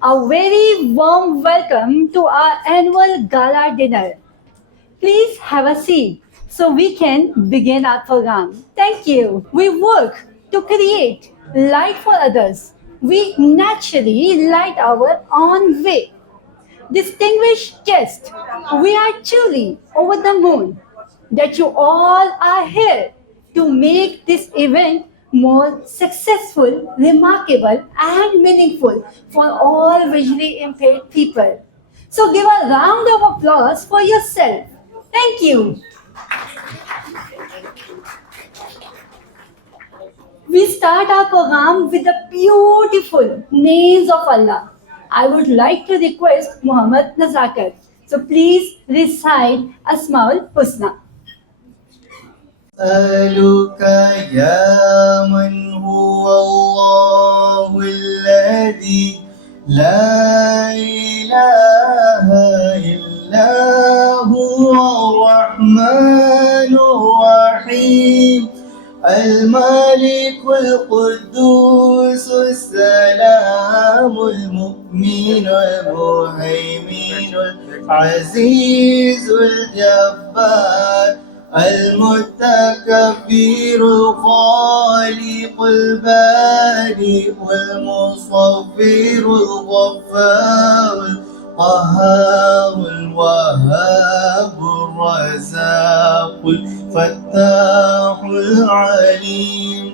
A very warm welcome to our annual gala dinner. Please have a seat so we can begin our program. Thank you. We work to create light for others. We naturally light our own way. Distinguished guests, we are truly over the moon that you all are here to make this event more successful, remarkable, and meaningful for all visually impaired people. So give a round of applause for yourself. Thank you. We start our program with the beautiful names of Allah. I would like to request Muhammad Nazakar. So please recite Asmaul Husna. أسألك يا من هو الله الذي لا إله إلا هو الرحمن الرحيم الملك القدوس السلام المؤمن المهيمن العزيز الجبار المتكبر الخالق البارئ المصور الغفار القهار الوهاب الرزاق الفتاح العليم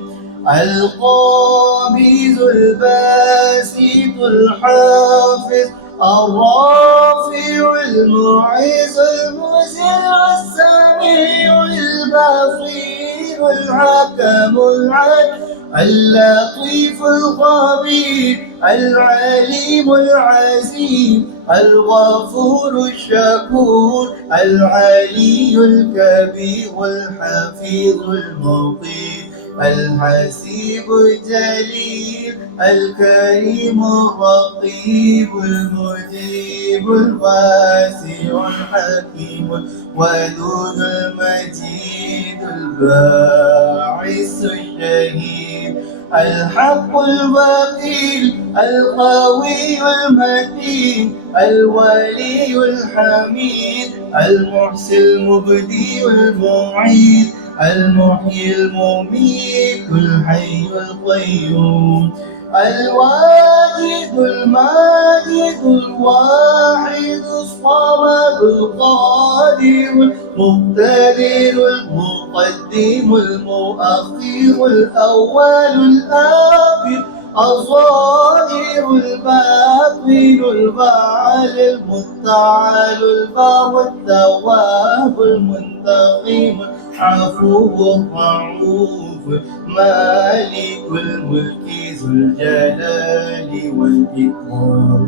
القابض الباسط الحافظ الرافع المعز المذل السميع البصير الحكم العدل اللطيف الخبير العليم العزيز الغفور الشكور العلي الكبير الحفيظ المطيع الحسيب الجليل الكريم الرقيب المجيب الواسع الحكيم الودود المجيد الباعث الشهيد الحق الوكيل القوي المتين الولي الحميد المحسن المبدي المعيد المحيي المميت الحي القيوم الواجد الماجد الواحد الصمد القادر المقتدر المقدم المؤخر الأول الآخر الظاهر الباطن الفاعل المتعال البر التواب المنتقم عفو الرؤوف مالك الملك ذو الجلال والإكرام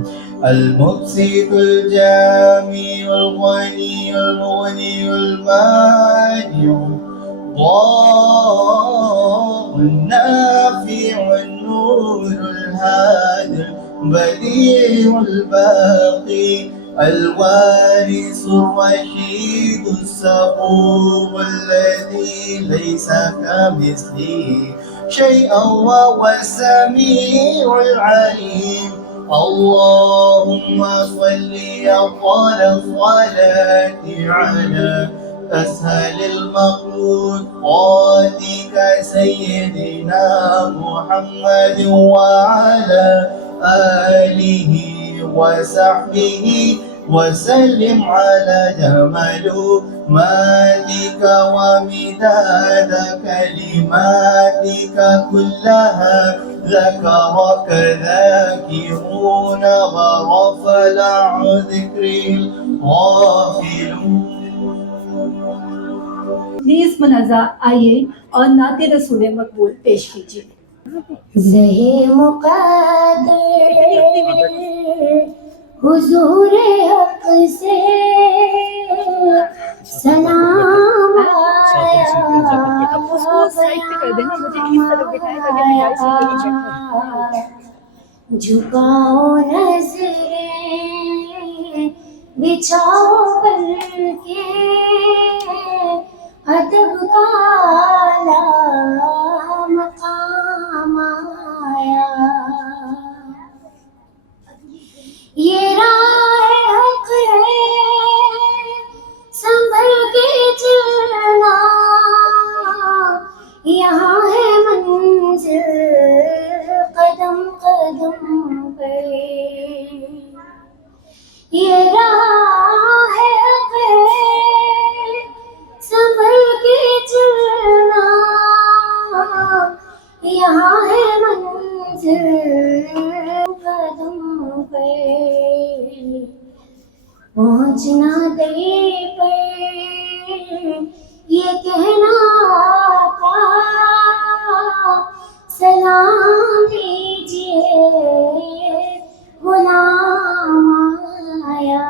المبسط الجامع الغني المغني المانع الله النافع النور الهادي البديع الباقي الوارث الرشيد الصبور الذي ليس كمثله شيئا وهو السميع العليم اللهم صل أفضل الصلاة على أسهل المخلوقات كسيدنا محمد وعلى آله وصحبه وسلم على جمالك ومداد كلماتك كلها ذكرك ذاكرون وغفل عن ذكر الغافلون. प्लीज मुनाजा आइए और नाते रसूल मकबूल पेश कीजिए. ज़हे मुक़द्दर हुज़ूर हक़ से सलाम आया झुकाओ नज़रें बिछाओ बल्कि अदब का आला मकाम आया. यहाँ है मंजिल कदम कदम पे, ये राह है खैर संभल के चलना, यहाँ है मंजिल कदम पे, पहुँचना दे पर ये कहना का सलाम लीजिए गुलाम आया,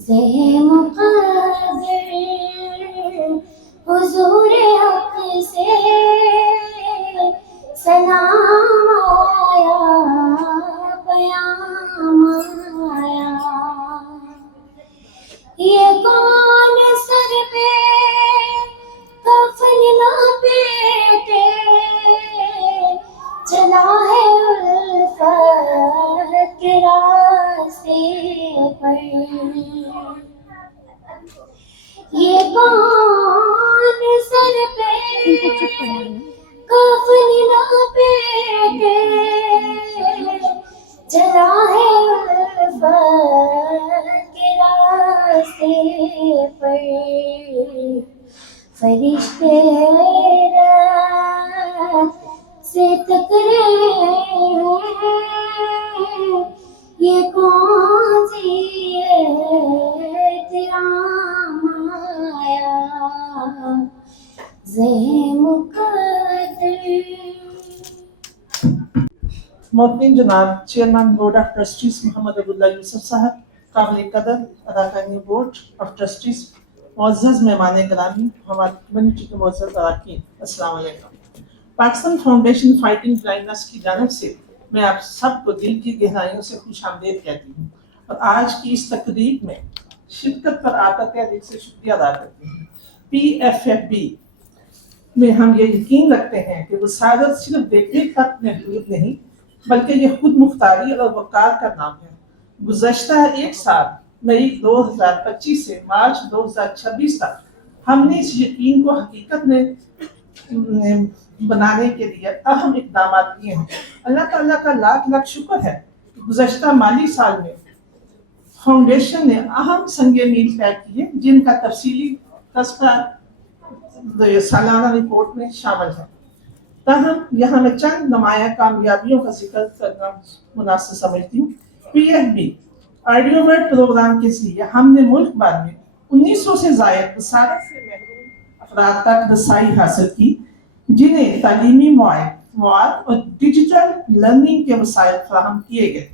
ज़े मुक़द्दर हुज़ूर हक़ से सलाम आया, पैगाम आया, ये कौन सर पे कफन लपेटे चला है उल्फत के रास्ते पर, ये कौन सर पे कफन लपेटे चला है उल्फत के रास्ते पर, फरिश्ते रहमत से टकरे ये कौन सी एहतराम आया, ज़े मुक़द्दर। मोहतरम जनाब chairman board of trustees Mohammad Abdullah Yusuf sahab, काबिल कदर अराकानी बोर्ड ऑफ ट्रस्टीज, मुअज़्ज़ज़ मेहमान गिरामी, हमारी कम्युनिटी के मुअज़्ज़ज़ अरकान, अस्सलाम वालेकुम। पाकिस्तान फाउंडेशन फाइटिंग ब्लाइंडनेस की जानिब से मैं आप सबको दिल की गहराइयों से खुशामदीद कहती हूँ और आज की इस तकरीब में शिरकत पर आता दिल से शुक्रिया अदा करती हूँ। PFFB में हम ये यकीन रखते हैं कि वसादत सिर्फ देखने तक महदूद नहीं बल्कि ये खुद मुख्तारी और वकार का नाम है। गुज़श्ता एक साल मई 2025 से मार्च 2026 तक हमने इस यकीन को हकीकत में बनाने के लिए अहम इक़दाम किए हैं। अल्लाह ताला का लाख लाख शुक्र है कि गुज़श्ता माली साल में फाउंडेशन ने अहम संगे मील तय किए जिनका तफसीली तज़किरा सालाना रिपोर्ट में शामिल है। ताहम यहाँ मैं चंद नुमाया कामयाबियों का जिक्र करना मुनासिब समझती हूँ। PFB ऑडियो वर्ड प्रोग्राम के जरिए हमने मुल्क भर में 1900 से ज़ायद वसारत से महरूम अफराद तक रसाई हासिल की जिन्हें तालीमी मवाद और डिजिटल लर्निंग के वसाइल फराहम किए गए।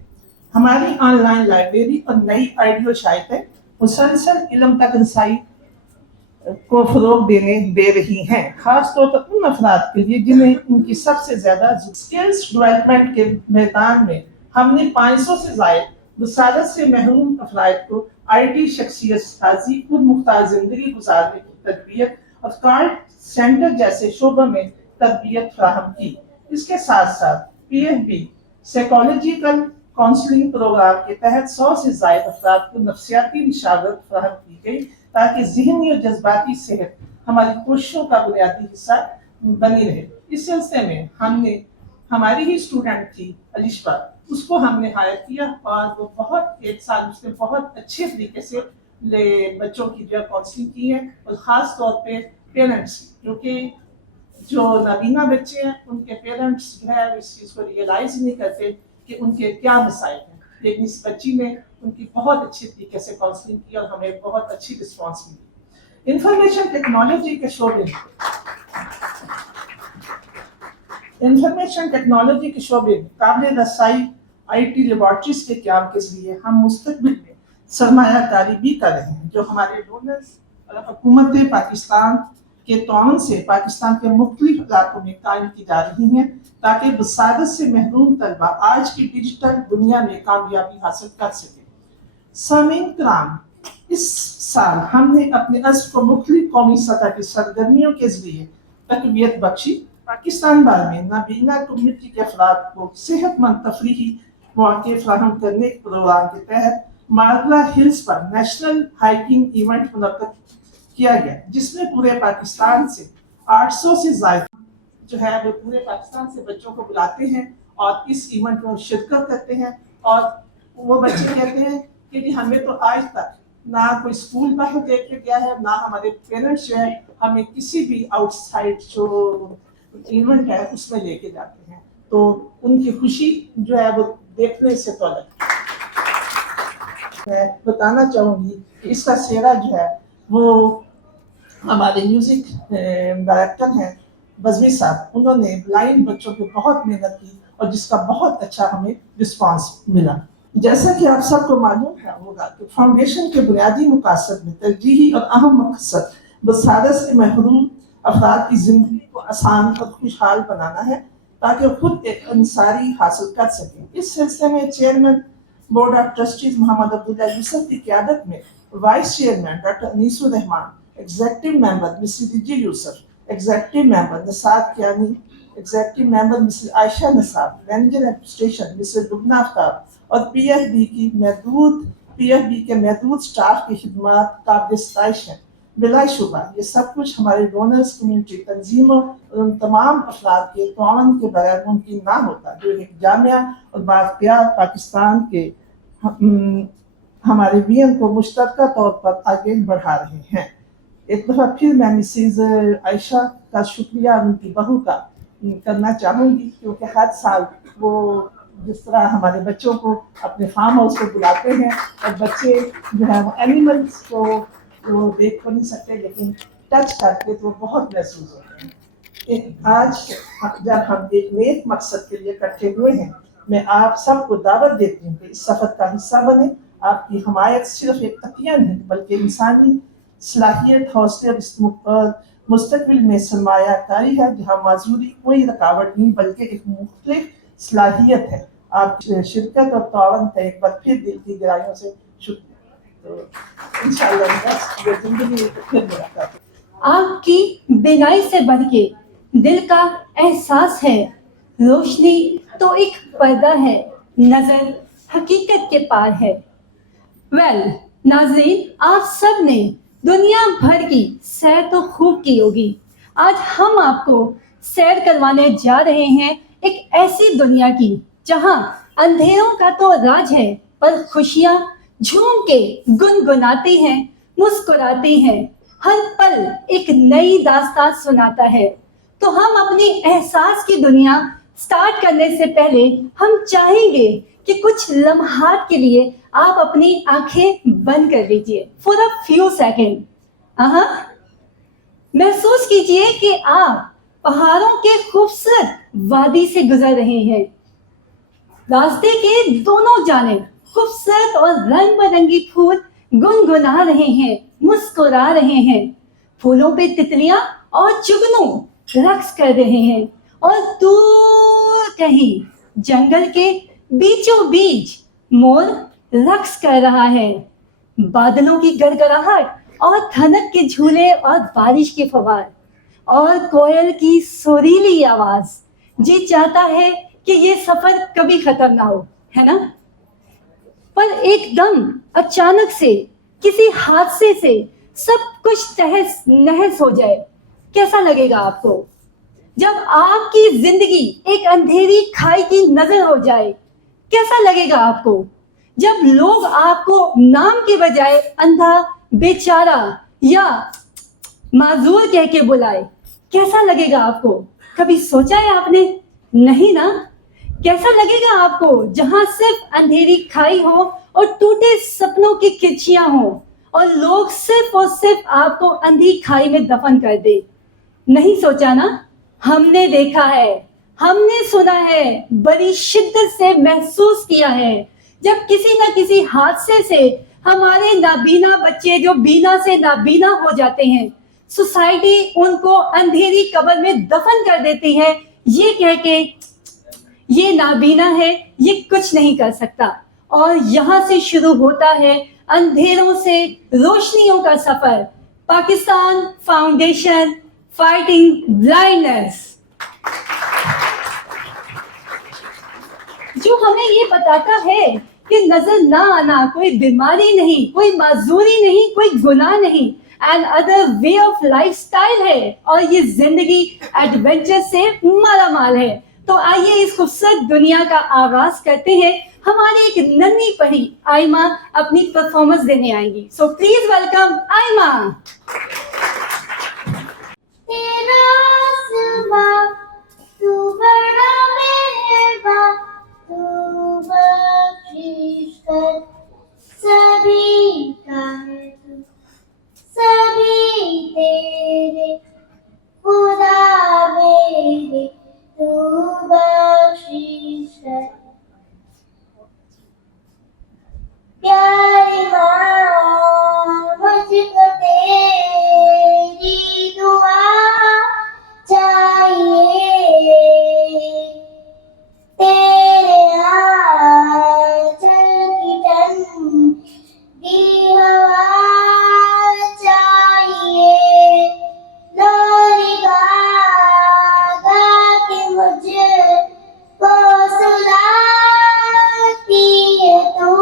हमारी ऑनलाइन लाइब्रेरी और नई ऑडियो शायदें मुसलसल इल्म तक रसाई को फरोग दे रही हैं, खास तौर पर उन अफराद के लिए जिन्हें उनकी सबसे ज्यादा स्किल्स डेवलपमेंट के मैदान में हमने 500 से ज़ायद वसारत से महरूम अफराद को IT शख्सियत साजी, खुद मुख्तार जिंदगी गुजारने की तरबियत और कार्ड सेंटर जैसे शोबों में तरबियत फराहम की। इसके साथ साथ PFB साइकोलॉजिकल काउंसलिंग प्रोग्राम के तहत 100 से ज़ायद अफराद को नफ्सियाती मशावरत फराहम की गई ताकि ज़हनी और जज्बाती सेहत हमारी कोशिशों का बुनियादी हिस्सा बनी रहे। इस सिलसिले में हमने हमारी ही स्टूडेंट थी अलिशा, उसको हमने हायर किया और वो बहुत एक साल उसने बहुत अच्छे तरीके से बच्चों की जो काउंसलिंग की है और ख़ास तौर पे पेरेंट्स, क्योंकि जो नाबीना बच्चे हैं उनके पेरेंट्स जो है इस चीज़ को रियलाइज़ नहीं करते कि उनके क्या मसाइल हैं, लेकिन इस बच्ची ने उनकी बहुत अच्छी तरीके से काउंसलिंग की और हमें बहुत अच्छी रिस्पॉन्स मिली। इंफॉर्मेशन टेक्नोलॉजी के शोबे में काबिल रसाई IT लेबॉर्ट्रीज के क्याम के जरिए हम मुस्तकबिल में सरमायाकारी भी कर रहे हैं, जो हमारे डोनर्स और हुकूमत पाकिस्तान के तौन से पाकिस्तान के मुख्तलिफ इलाकों में कायम की जा रही हैं ताकि वसादत से महरूम तलबा आज की डिजिटल दुनिया में कामयाबी हासिल कर सकें। सामीन कराम, इस साल हमने अपने अज़्म को मुख्तलिफ कौमी सतह की सरगर्मियों के जरिए तक़वियत बख्शी। पाकिस्तान भर में नाबीना कम्युनिटी के अफराद को सेहतमंद तफरीही मौके फराहम करने के प्रोग्राम के तहत मार्गला हिल्स पर नेशनल हाइकिंग इवेंट मुनक्कद किया गया, जिसमें पूरे पाकिस्तान से 800 से ज्यादा जो है वो पूरे पाकिस्तान से बच्चों को बुलाते हैं और इस इवेंट में शिरकत करते हैं। और वो बच्चे कहते हैं कि जी हमें तो आज तक ना कोई स्कूल बाहर लेके गया है, ना हमारे पेरेंट्स जो है हमें किसी भी आउटसाइड जो इवेंट है उसमें लेके जाते हैं। तो उनकी खुशी जो है वो देखने से तो अलग है। मैं बताना चाहूंगी कि इसका सेहरा जो है वो हमारे म्यूजिक डायरेक्टर हैं बजमी साहब, उन्होंने ब्लाइंड बच्चों पे बहुत मेहनत की और जिसका बहुत अच्छा हमें रिस्पांस मिला। जैसा कि आप सबको मालूम है होगा कि फाउंडेशन के बुनियादी मकसद में तरजीही और अहम मकसद बसारत से महरूम अफराद की जिंदगी को आसान और खुशहाल बनाना है ताकि खुद एक अंसारी हासिल कर सकें। इस सिलसिले में chairman board of trustees Mohammad Abdullah Yusuf की क़यादत में vice chairman doctor Anisur Rahman, executive member Mrs Riji Yusuf, executive member Nisar Kiyani, executive member Mrs Ayesha Nasar, manager administration Mrs Lubna Aftab और पीएफबी के महदूद स्टाफ की खिदमत काबिल सताइश हैं। बिलाशुबा ये सब कुछ हमारे डोनर्स, कम्युनिटी तंजीमों और उन तमाम अफराद के ताउन के बगैर मुमकिन ना होता जो एक जामिया और बाख्तियार पाकिस्तान के हमारे विजन को मुश्तरका तौर पर आगे बढ़ा रहे हैं। एक दफ़ा फिर मैं मिसेज आयशा का शुक्रिया उनकी बहू का करना चाहूँगी, क्योंकि हर साल वो जिस तरह हमारे बच्चों को अपने फार्म हाउस को बुलाते हैं और बच्चे जो है वो एनिमल्स को वो देख तो नहीं सकते लेकिन टच करके तो बहुत महसूस होते हैं। आज जब हम एक नेक मकसद के लिए इकट्ठे हुए हैं, मैं आप सबको दावत देती हूँ कि इस सफर का हिस्सा बने। आपकी हमायत सिर्फ एक अतिया नहीं बल्कि इंसानी सलाहियत, हौसले और मुस्तकबिल में सरमायाकारी है, जहाँ माजूरी कोई रुकावट नहीं बल्कि एक मुख्तलिफ सलाहियत है। आप शिरकत और तावन का एक बार फिर दिल की गहराइयों से शुक्रिया। तो इंशाअल्लाह ये जिंदगी फिर मुलाकात। आपकी बिनाई से बढ़ के दिल का एहसास है, रोशनी तो एक पर्दा है, नजर हकीकत के पार है। नाज़रीन, आप सब ने दुनिया भर की सैर तो खूब की होगी। आज हम आपको सैर करवाने जा रहे हैं एक ऐसी दुनिया की जहां अंधेरों का तो राज है, पर खुशियां झूम के गुनगुनाती हैं, मुस्कुराती हैं, हर पल एक नई दास्तान सुनाता है। तो हम अपनी एहसास की दुनिया स्टार्ट करने से पहले हम चाहेंगे कि कुछ लम्हात के लिए आप अपनी आंखें बंद कर लीजिए फॉर अ फ्यू सेकेंड। महसूस कीजिए कि आप पहाड़ों के खूबसूरत वादी से गुजर रहे हैं। रास्ते के दोनों जानिब खूबसूरत और रंग बिरंगी फूल गुनगुना रहे हैं, मुस्कुरा रहे हैं। फूलों पे तितलियां और जुगनू रक्स कर रहे हैं और दूर कहीं जंगल के बीचों बीच मोर रक्स कर रहा है। बादलों की गड़गड़ाहट और धनक के झूले और बारिश के फवार और कोयल की सुरीली आवाज, जी चाहता है कि ये सफर कभी खत्म ना हो, है ना? पर एकदम अचानक से किसी हादसे से सब कुछ तहस नहस हो जाए, कैसा लगेगा आपको? जब आपकी जिंदगी एक अंधेरी खाई की नजर हो जाए, कैसा लगेगा आपको? जब लोग आपको नाम के बजाय अंधा, बेचारा या माजूर कह के बुलाए, कैसा लगेगा आपको? कभी सोचा है आपने? नहीं ना? कैसा लगेगा आपको जहां सिर्फ अंधेरी खाई हो और टूटे सपनों की किरचियां हो और लोग सिर्फ और सिर्फ आपको अंधी खाई में दफन कर दे? नहीं सोचा ना? हमने देखा है, हमने सुना है, बड़ी शिद्दत से महसूस किया है। जब किसी न किसी हादसे से हमारे नाबीना बच्चे जो बीना से नाबीना हो जाते हैं, सोसाइटी उनको अंधेरी कब्र में दफन कर देती है, ये कह के ये नाबीना है, ये कुछ नहीं कर सकता। और यहाँ से शुरू होता है अंधेरों से रोशनियों का सफर। पाकिस्तान फाउंडेशन फाइटिंग ब्लाइंडनेस, जो हमें ये बताता है कि नजर ना आना कोई बीमारी नहीं, कोई माजूरी नहीं, कोई गुनाह नहीं। And other way of lifestyle है और ये जिंदगी एडवेंचर से माला माल है। तो आइए इस खूबसूरत दुनिया का आगाज करते हैं। हमारी एक नन्ही परी आयमा अपनी परफॉर्मेंस देने आएंगी। So please welcome Aima. तेरा आसमां तू बड़ा मेहरबान, तू बख्शिश कर सभी का है तू, सभी तेरे खुदा मेरे, तू बख्शिश कर। प्यारी माँ मुझको तेरी दुआ चाहिए, तेरे आंचल की ठंडी हवा चाहिए। लोरी गा गा के मुझको सुलाती है तू,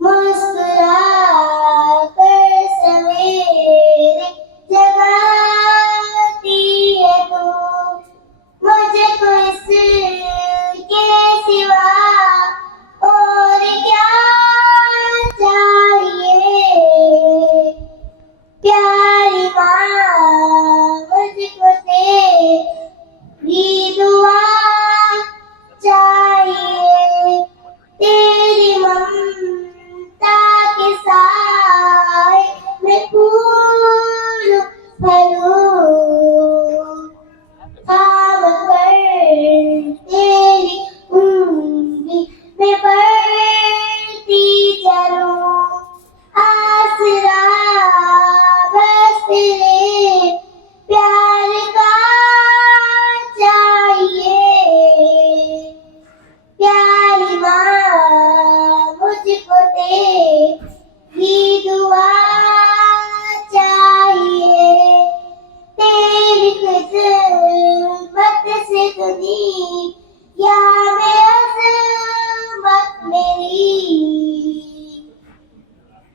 मुस्कुरा कर सवेरे जगाती है तू। मुझे तो इसके सिवा और क्या चाहिए। प्यारी माँ मुझको तेरी दुआ चाहिए, तेरी ममता के साए में फूल फलूं, थाम कर तेरी उंगली में बढ़ती चलूं। आसरा बस तेरे प्यार का चाहिए। प्यारी माँ मुझको तेरी दुआ चाहिए, तेरी खिदमत से दुनिया में अज़मत मेरी,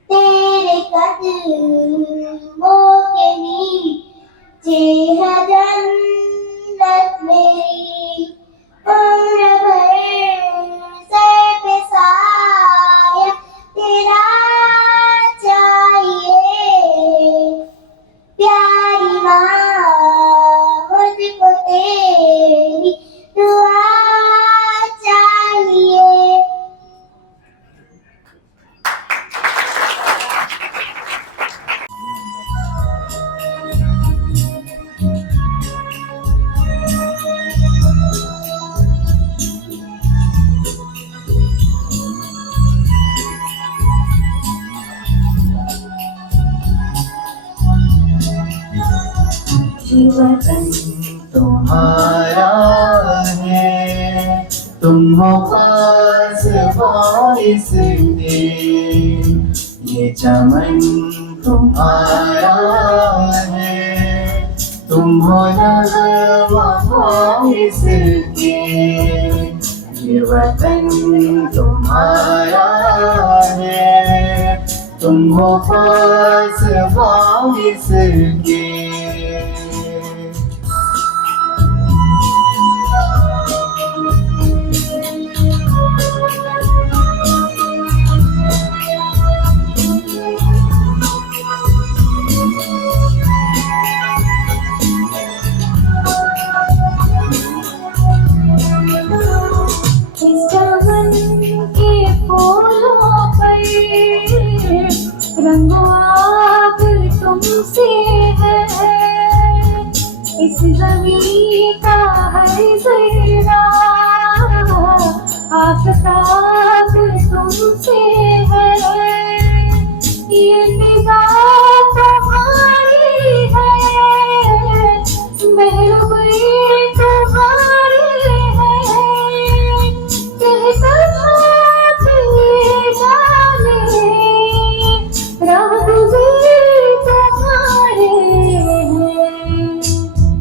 तेरे कदमों के नीचे है जन्नत मेरी। उम्र भर सर पे साया तेरा चाहिए। प्यारी माँ मुझको तेरी दुआ चाहिए। वतन तुम्हारा है, तुम हो पास बारिश के, ये चमन तुम्हारा है, तुम हो नगमा बारिश के, ये वतन तुम्हारा है, तुम हो पास बारिश के। रंगवाब तुमसे है, इस ज़मीं का हर ज़रा आफ़ताब तुमसे है। ये फिज़ा तुम्हारी है, महबूबी तुम्हारी है, कहकर हाथ ले जाने राह गुज़र तुम्हारे हैं।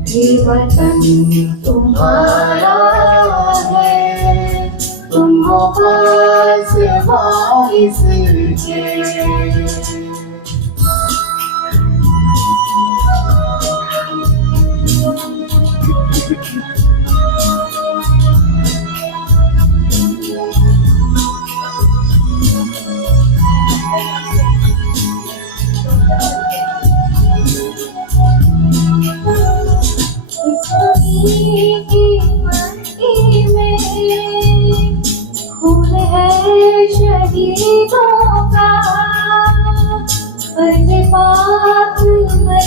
ये वतन तुम्हारा है, तुम हो पास बारिश के।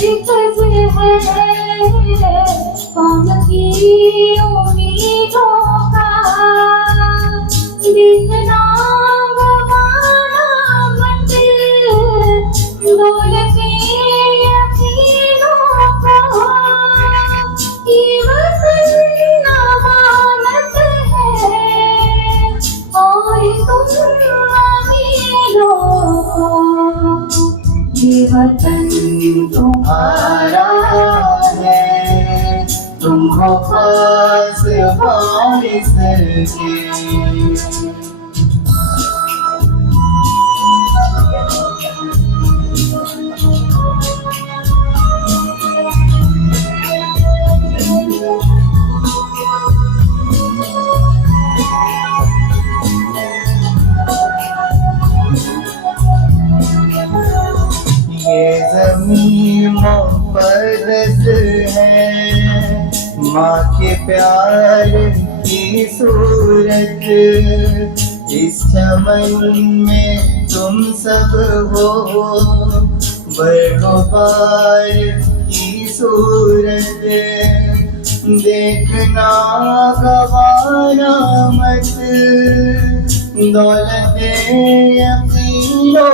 शिकज है कौन की उम्मीदों का जितना गवाना मंजिल दौलते यकीनों का ये वतन अमानत है और तुम अमीरों को ये वतन तुम्हारा है, तुम हो खास वारिस के। ये ज़मीं मुक़द्दस है, माँ के प्यार की सूरत। इस चमन में तुम सब हो, बरबार की सूरत। देखना गवारा मत दौलत यकीनों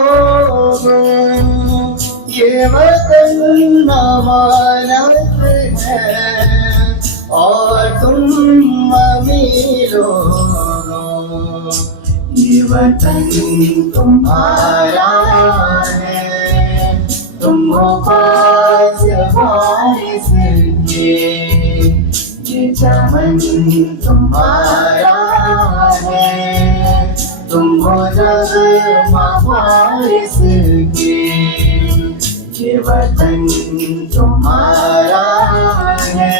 ये वतन अमानत है और तुम अमीरों ये वतन तुम्हारा है, तुम हो खास वारिस के। ये चमन तुम्हारा है, तुम हो नग़मा वारिस के। ये वतन तुम्हारा है,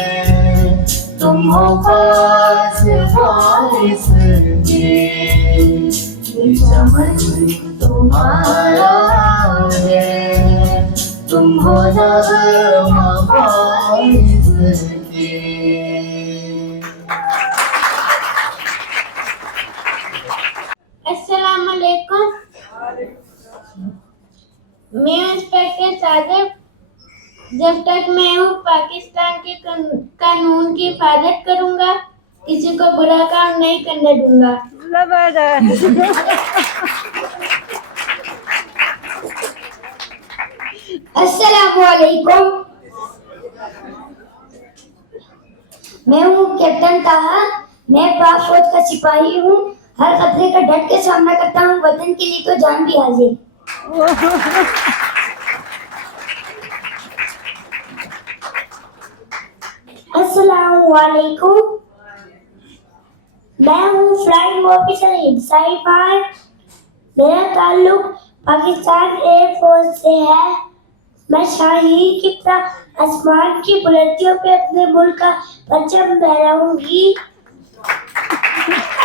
तुम हो खास वारिस के। ये चमन तुम्हारा है, तुम हो नग़मा वारिस के। अस्सलाम वालेकुम। मैं इंस्पेक्टर सादिक, जब तक मैं हूँ पाकिस्तान के कानून की हिफाजत करूँगा, किसी को बुरा काम नहीं करने दूंगा। जबरदस्त। अस्सलाम वालेकुम। मैं हूँ कैप्टन ताहा, मैं पाक फौज का सिपाही हूँ। हर खतरे का डट के सामना करता हूँ, वतन के लिए तो जान भी हाजिर। अस्सलाम वालेकुम। मैं हूँ फ्लाइंग ऑफिसर हिबसाई फार। मेरा ताल्लुक पाकिस्तान एयरफोर्स से है। मैं शाही की तरह आसमान की बुलंदियों पे अपने मुल्क का परचम लहराऊंगी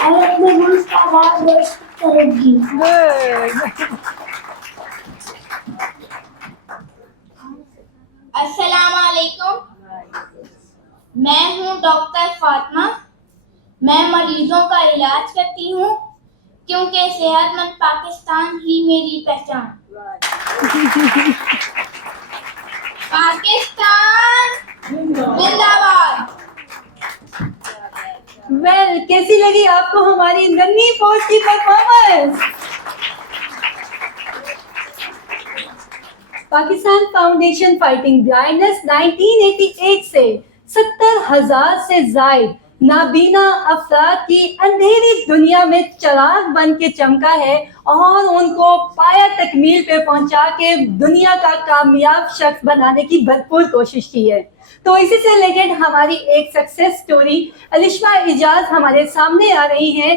और अपने मुल्क का नाम रोशन करूंगी। अस्सलाम वालेकुम। मैं हूँ डॉक्टर फातिमा। मैं मरीजों का इलाज करती हूँ, क्योंकि सेहतमंद पाकिस्तान ही मेरी पहचान। पाकिस्तान जिंदाबाद। वेल, कैसी लगी आपको हमारी नन्ही फौज की परफॉर्मेंस? पाकिस्तान फाउंडेशन फाइटिंग ब्लाइंडनेस 1988 से 70,000 से जायद नाबीना अफराद की अंधेरी दुनिया में चिराग बन के चमका है और उनको पाया तकमील पे पहुंचा के दुनिया का कामयाब शख्स बनाने की भरपूर कोशिश की है। तो इसी से रिलेटेड हमारी एक सक्सेस स्टोरी अलिशमा इजाज हमारे सामने आ रही हैं।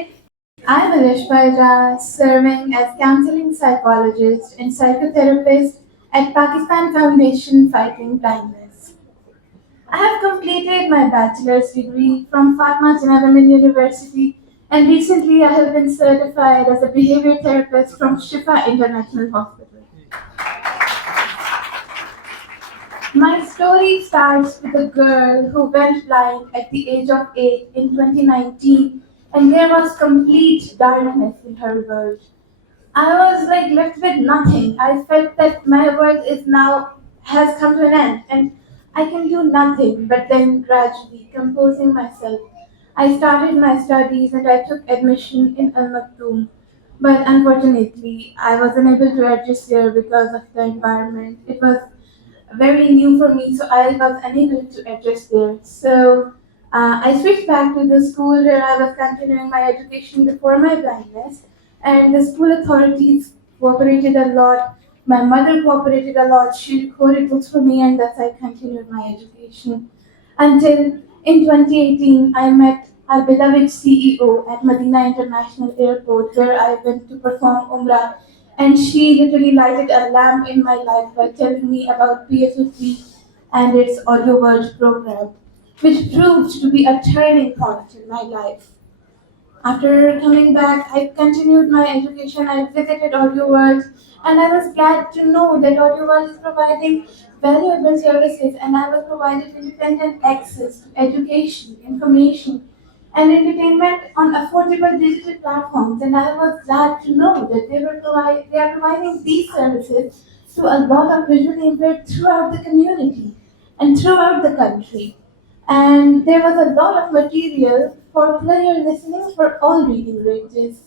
I'm Alishma Ijaz, serving as counseling psychologist and psychotherapist at Pakistan Foundation Fighting Blindness. I have completed my bachelor's degree from Fatma Jinnah Women University, and recently I have been certified as a behavior therapist from Shifa International Hospital. My story starts with a girl who went blind at the age of 8 in 2019, and there was complete darkness in her world. I was like left with nothing. I felt that my world is now has come to an end, and I can do nothing but then gradually composing myself. I started my studies and I took admission in Al Maktoum, but unfortunately, I was unable to adjust there because of the environment. It was very new for me, so I was unable to adjust there. So I switched back to the school where I was continuing my education before my blindness, and the school authorities cooperated a lot. My mother cooperated a lot. She recorded books for me, and thus I continued my education until in 2018 I met our beloved CEO at Medina International Airport, where I went to perform Umrah, and she literally lighted a lamp in my life by telling me about PFFP and its Audio World program, which proved to be a turning point in my life. After coming back, I continued my education. I visited Audio World, and I was glad to know that Audio World is providing valuable services, and I was provided independent access to education, information, and entertainment on affordable digital platforms. And I was glad to know that they are providing these services to a lot of visually impaired throughout the community and throughout the country, and there was a lot of material for player listening for all reading ranges.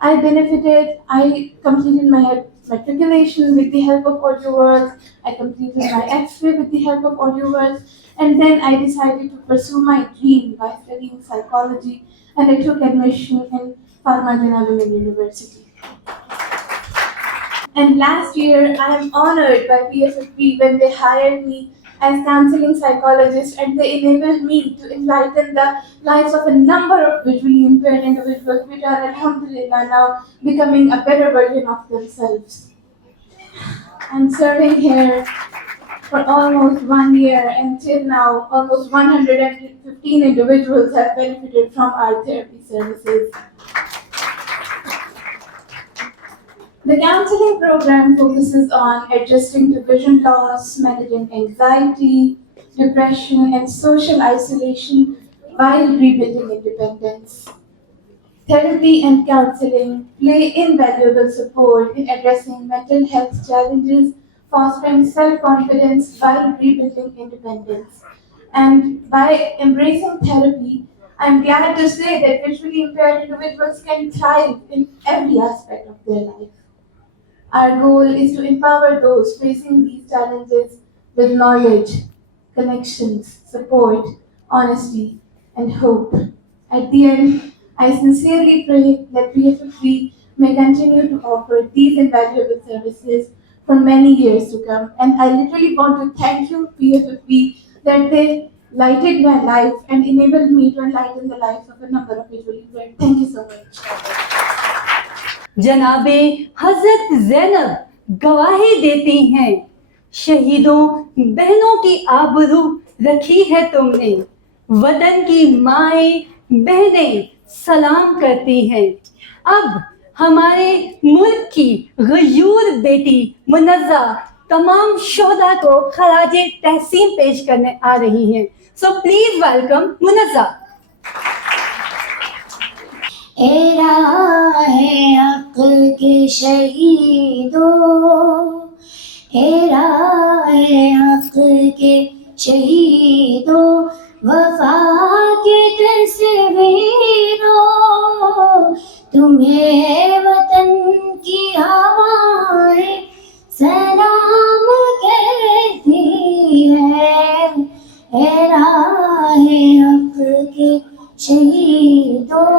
I benefited, I completed my matriculation with the help of Audio World, I completed my X-ray with the help of Audio World, and then I decided to pursue my dream by studying psychology, and I took admission in Parma Women University. And last year, I am honored by PFFP when they hired me as counseling psychologist, and they enabled me to enlighten the lives of a number of visually impaired individuals, which are alhamdulillah now becoming a better version of themselves. I'm serving here for almost 1 year, and till now, almost 115 individuals have benefited from our therapy services. The counseling program focuses on adjusting to vision loss, managing anxiety, depression, and social isolation while rebuilding independence. Therapy and counseling play invaluable support in addressing mental health challenges, fostering self confidence while rebuilding independence. And by embracing therapy, I'm glad to say that visually impaired individuals can thrive in every aspect of their life. Our goal is to empower those facing these challenges with knowledge, connections, support, honesty, and hope. At the end, I sincerely pray that PFFB may continue to offer these invaluable services for many years to come. And I literally want to thank you, PFFB, that they lighted my life and enabled me to enlighten the lives of a number of visually impaired. Thank you so much. जनाबे हजरत ज़ैनब गवाही देती हैं, शहीदों बहनों की आबरू रखी है तुमने, वतन की माएँ बहनें सलाम करती हैं। अब हमारे मुल्क की गयूर बेटी मुनज़्ज़ा तमाम शोहदा को खराजे तहसीन पेश करने आ रही हैं। So please welcome Munazza. ए राहे हक के शहीदों, ए राहे हक के शहीदों, वफा के तस्वीरों, तुम्हें वतन की हवाएं सलाम कहती है। ए राहे हक के शहीदों,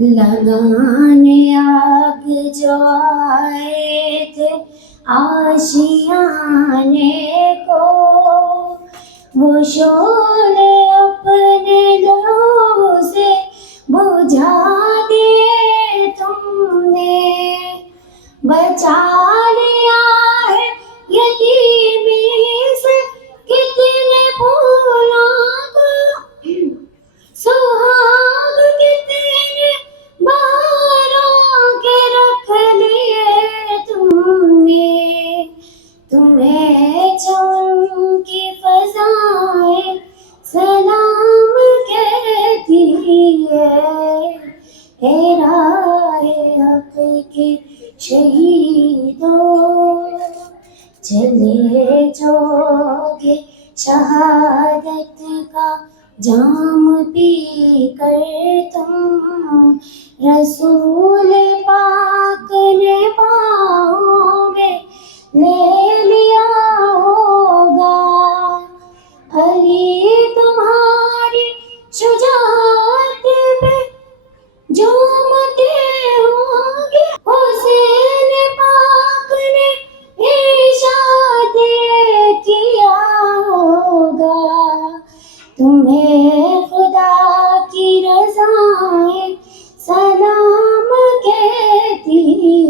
लगाने आग जो आए थे आशियाने को, वो शोले अपने लहू से बुझा दिए तुमने, बचा लिया है यतीमी से कितने फूलों को, सुहाग कितने बहारों के रख लिए तुमने, तुम्हें चमन की फजाएं सलाम जाओगे शहादत का जाम पी कर तुम, रसूल पाक ने पाओगे ले लिया होगा। अली तुम्हारी शुजाअत पे जो मते होंगे, हुसैन पाक ने इरशाद किया होगा। तुम्हें खुदा की रज़ाएं सलाम कहती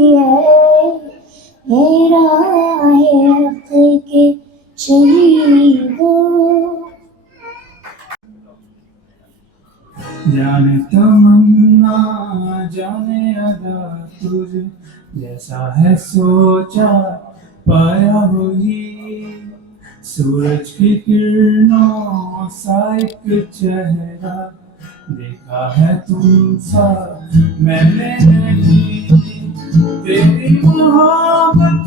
है, हे राहे हक़ के शहीदों। जाने तमन्ना जाने अदा तुझे, जैसा है सोचा पाया वही। सूरज की किरणों सा एक चेहरा देखा है तुमसा मैंने नहीं। तेरी मोहब्बत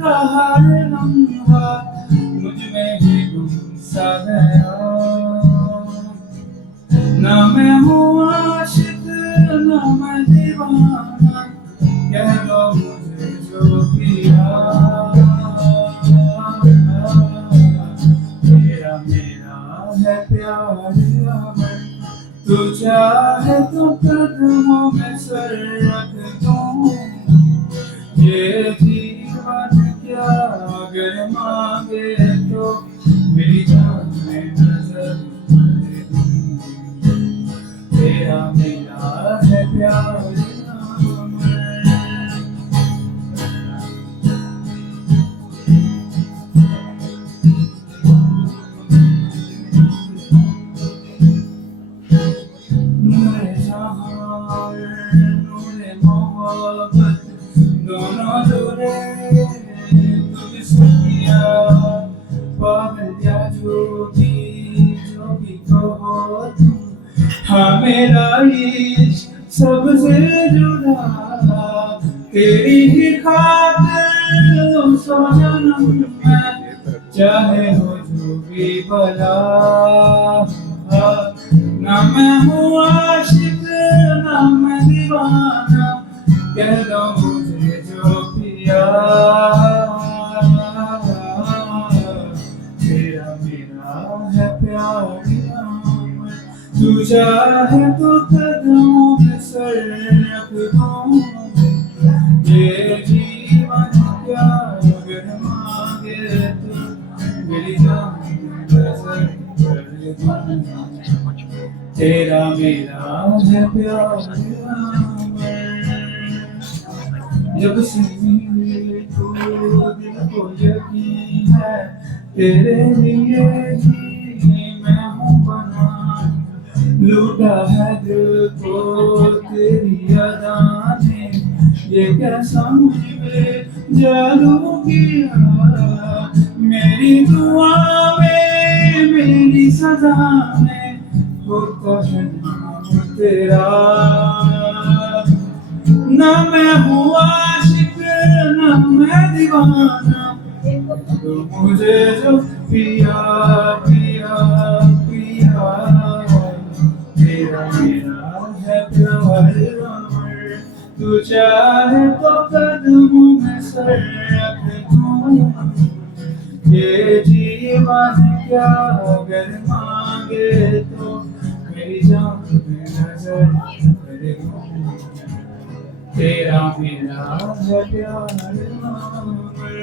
का हर लम्हा मुझ में ही गुम सा गया। ना मैं हूँ आशिक ना मैं दीवाना, कह दो मुझे जो पिया। तेरा मेरा है प्यार अमर, तू चाहे तो कदमों में सर रख दूं। ये जीवन क्या अगर मांगे तो मेरी जान में नजर दे दूं। तेरा मेरा है प्यार अमर। नूरे जहां नूरे मोहब्बत दोनों जुड़े तुझसे किया। पागल या जो भी कहो तुम, हाँ मेरा इश्क सबसे जुदा। तेरी ही खातिर सनम मैं, चाहे हो जो भी भला। ना मैं हूँ आशिक ना मैं दीवाना, कह दो मुझे जो पिया। तेरा मेरा है प्यार अमर, तू चाहे तो कदमों में सर रख दूं। ये जीवन क्या अगर मांगे तो मेरी जान नजर कर दूं। तेरा मेरा है प्यार अमर। जब से मिले तो दिल को यकीन है, तेरे लिए ही मैं हूँ बना। लूटा है दिल को तेरी अदा ने, ये कैसा मुझे जादू किया। मेरी दुआ में मेरी सजा में होता है नाम तेरा। ना मैं हूँ आशिक ना मैं दीवाना, तो मुझे जो पिया पिया पिया। तेरा मेरा है प्यार अमर, तू चाहे तो कदमों में सर रख दूं। ये जीवन क्या अगर मांगे तो मेरी जान में नजर कर दूं। तेरा मेरा है प्यार अमर।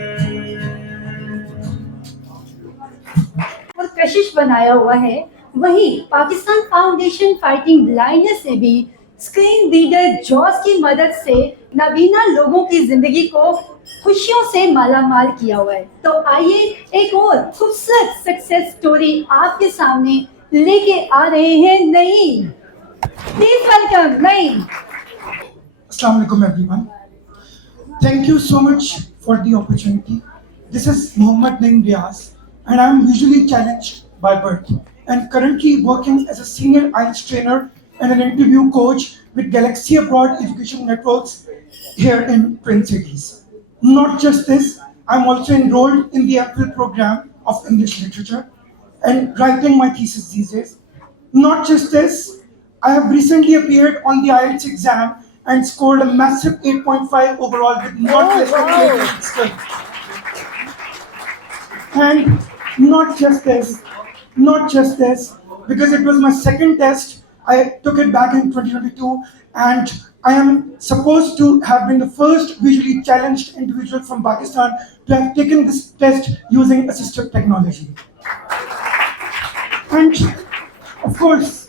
और कशिश बनाया हुआ है, वहीं पाकिस्तान फाउंडेशन फाइटिंग ब्लाइंडनेस ने भी स्क्रीन रीडर जॉस की मदद से नाबीना लोगों की जिंदगी को खुशियों से मालामाल किया हुआ है। तो आइए एक और खूबसूरत सक्सेस स्टोरी आपके सामने लेके आ रहे हैं Naeem. Please welcome Naeem. Assalamu alaikum everyone. Thank you so much for the opportunity. This is Mohammad Naeem Riaz and I am visually challenged by birth and currently working as a senior IELTS trainer and an interview coach with Galaxy Abroad Education Networks here in Twin Cities. Not just this, I am also enrolled in the MPhil program of English literature and writing my thesis these days. Not just this, I have recently appeared on the IELTS exam and scored a massive 8.5 overall with not less than 88 skills. And not just this, because it was my second test. I took it back in 2022, and I am supposed to have been the first visually challenged individual from Pakistan to have taken this test using assistive technology. And of course,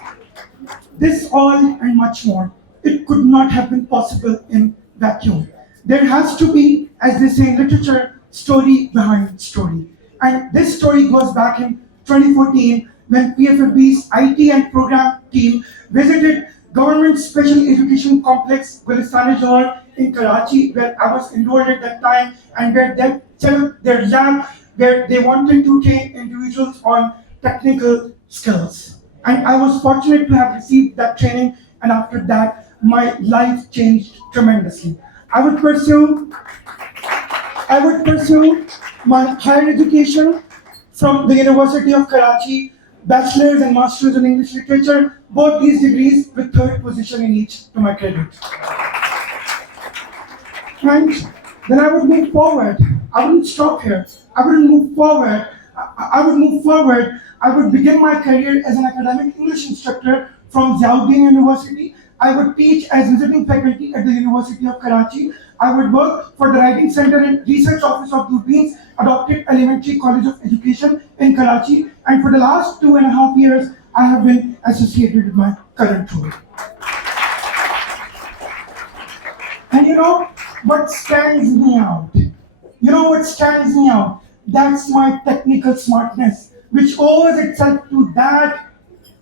this all and much more, it could not have been possible in vacuum. There has to be, as they say in literature, story behind story. And this story goes back in 2014 when PFFB's IT and program team visited Government Special Education Complex, Gulistan Johor in Karachi, where I was enrolled at that time, and where they set up their lab where they wanted to train individuals on technical skills. And I was fortunate to have received that training, and after that, my life changed tremendously. I would pursue my higher education from the University of Karachi, bachelor's and master's in English literature, both these degrees with third position in each to my credit. And then I would move forward. I wouldn't stop here. I wouldn't move forward. I would move forward. I would begin my career as an academic English instructor from Ziauddin University. I would teach as visiting faculty at the University of Karachi. I would work for the Writing Center and Research Office of Durbeens Adopted Elementary College of Education in Karachi. And for the last 2.5 years, I have been associated with my current role. And you know what stands me out? That's my technical smartness, which owes itself to that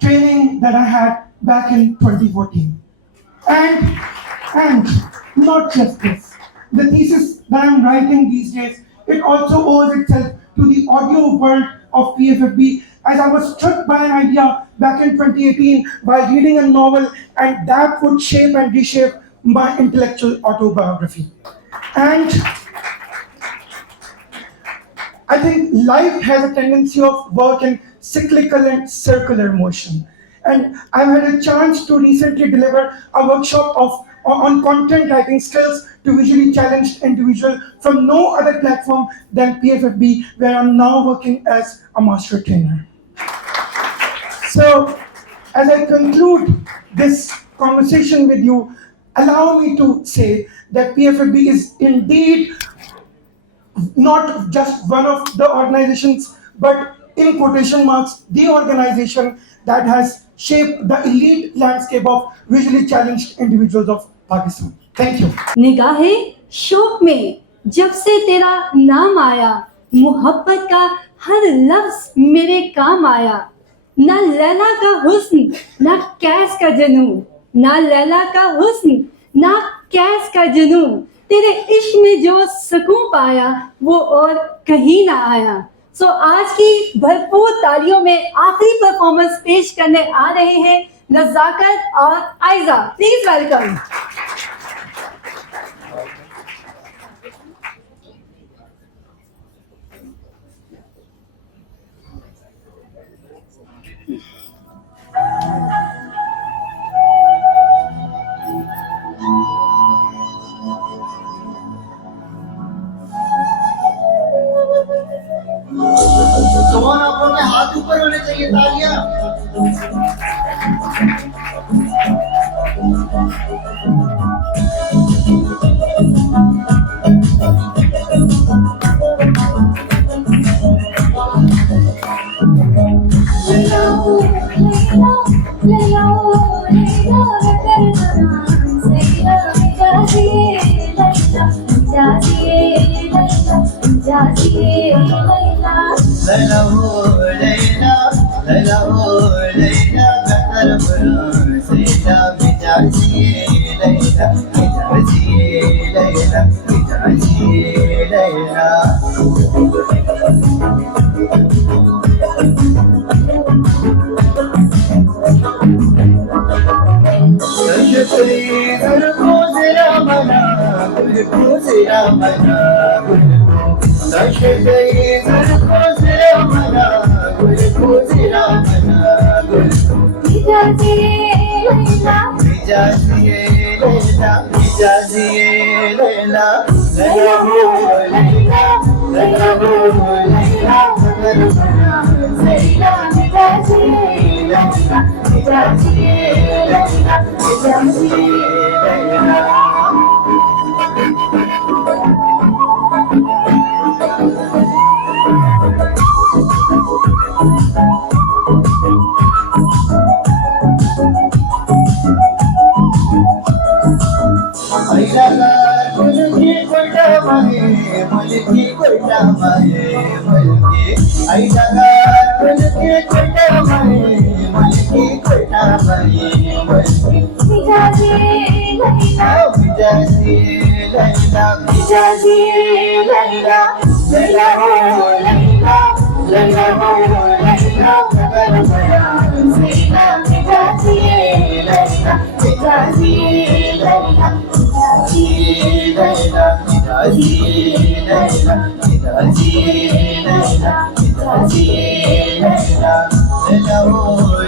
training that I had back in 2014. And not just this, the thesis that I'm writing these days, it also owes itself to the audio world of PFFB, as I was struck by an idea back in 2018 by reading a novel, and that would shape and reshape my intellectual autobiography. And I think life has a tendency of work in cyclical and circular motion. And I've had a chance to recently deliver a workshop on content writing skills to visually challenged individuals from no other platform than PFFB, where I'm now working as a master trainer. So, as I conclude this conversation with you, allow me to say that PFFB is indeed not just one of the organizations, but in quotation marks, the organization that has shaped the elite landscape of visually challenged individuals of Pakistan. Thank you. निगाहे शौक में जब से तेरा नाम आया, मोहब्बत का हर लफ्ज मेरे काम आया। ना लैला का हुस्न, ना कैस का जुनून, ना लैला का हुस्न, ना कैस का जुनून। तेरे इश्क में जो सुकून पाया, वो और कहीं ना आया। सो आज की भरपूर तालियों में आखिरी परफॉर्मेंस पेश करने आ रहे हैं नज़ाकत और आयजा। Please welcome. कौन आपको अपने हाथ ऊपर होने चाहिए तालियां लैला हो लैला लैला हो लैला बेहतर बुरा सैला मिजाजिए लैला मिजाजिए लैला मिजाजिए लैला को जरा मना को जरा मना को मिजाजिए लैला मिजाजिए लैला लैला हो लैला लैला हो लैला मगर बना लैला मिजाजिए लैला मिजाजिए लैला मिजाजिए लैला ऐलागा मुलगी कोयटा माहे मुलगी कोयटा माहे मुलगी ऐलागा मुलगी कोयटा माहे मुलगी कोयटा माहे मुलगी मिजाजिए लैला मिजाजिए लैला लैला हो लैला लैला हो लैला मगर बना लैला मिजाजिए लैला मिजाजिए लैला लैला मिजाजिए लैला मिजाजिए लैला मिजाजिए लैला लैला हो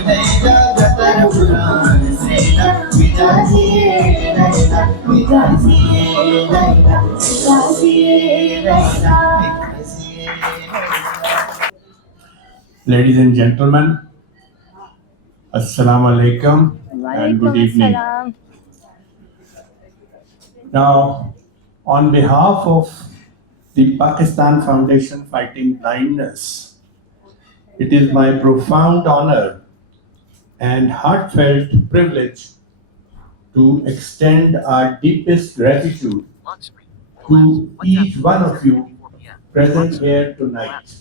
लैला गतर बुलान लैला मिजाजिए लैला मिजाजिए लैला मिजाजिए लैला मिजाजिए Laila Ladies and gentlemen, Assalamu alaikum and good evening. Now, on behalf of the Pakistan Foundation Fighting Blindness, it is my profound honor and heartfelt privilege to extend our deepest gratitude to each one of you present here tonight.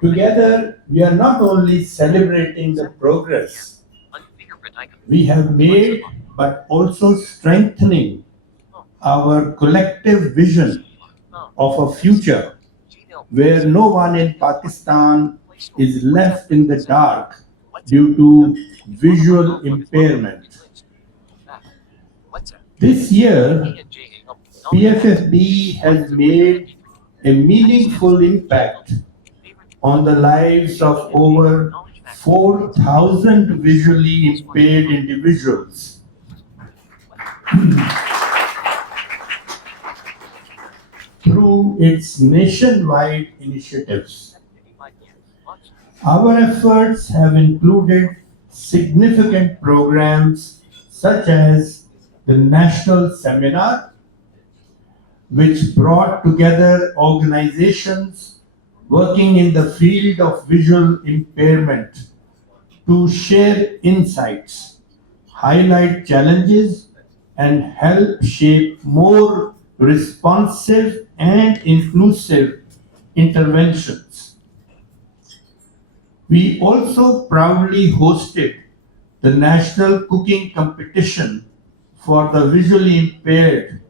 Together, we are not only celebrating the progress we have made, but also strengthening our collective vision of a future where no one in Pakistan is left in the dark due to visual impairment. This year, PFFB has made a meaningful impact on the lives of over 4,000 visually impaired individuals. Through its nationwide initiatives, our efforts have included significant programs such as the National Seminar, which brought together organizations working in the field of visual impairment to share insights, highlight challenges, and help shape more responsive and inclusive interventions. We also proudly hosted the National Cooking Competition for the Visually Impaired.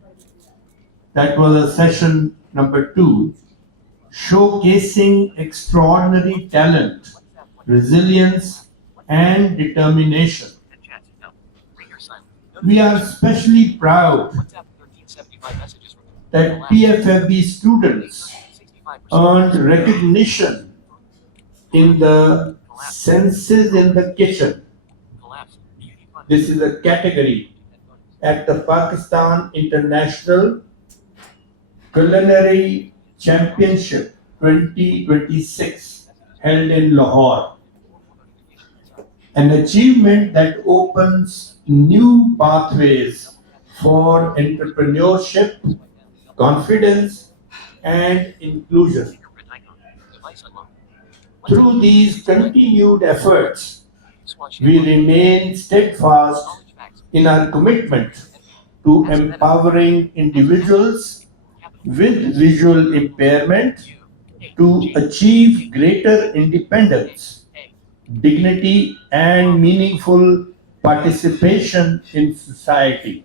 That was a session number 2, showcasing extraordinary talent, resilience, and determination. We are especially proud that PFFB students earned recognition in the Senses in the Kitchen. This is a category at the Pakistan International Culinary Championship 2026 held in Lahore. An achievement that opens new pathways for entrepreneurship, confidence, and inclusion. Through these continued efforts, we remain steadfast in our commitment to empowering individuals with visual impairment to achieve greater independence, dignity, and meaningful participation in society.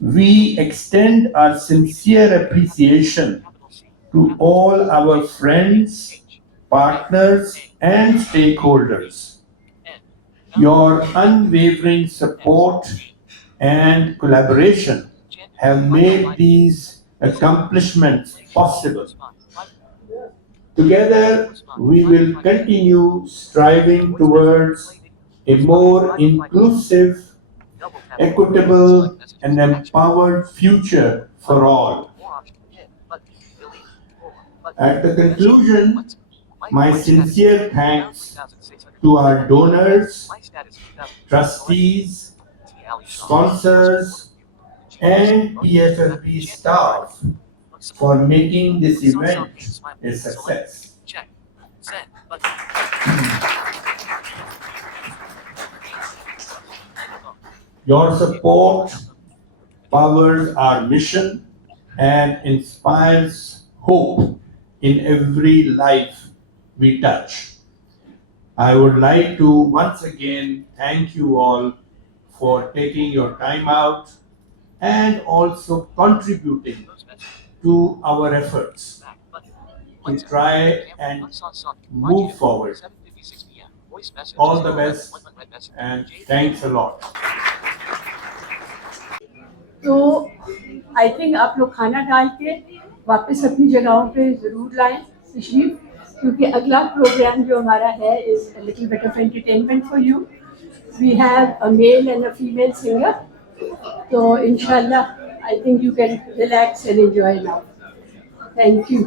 We extend our sincere appreciation to all our friends, partners, and stakeholders. Your unwavering support and collaboration have made these accomplishments possible. Together, we will continue striving towards a more inclusive, equitable, and empowered future for all. At the conclusion, my sincere thanks to our donors, trustees, sponsors, and PFLP staff for making this event a success. Your support powers our mission and inspires hope in every life we touch. I would like to once again thank you all for taking your time out and also contributing to our efforts to try and move forward. All the best and thanks a lot. तो I think आप लोग खाना डाल के वापस अपनी जगहों पे ज़रूर लाएं तशरीफ, क्योंकि अगला प्रोग्राम जो हमारा है is a little bit of entertainment for you. We have a male and a female singer, तो इंशाल्लाह I think you can relax and enjoy now. Thank you.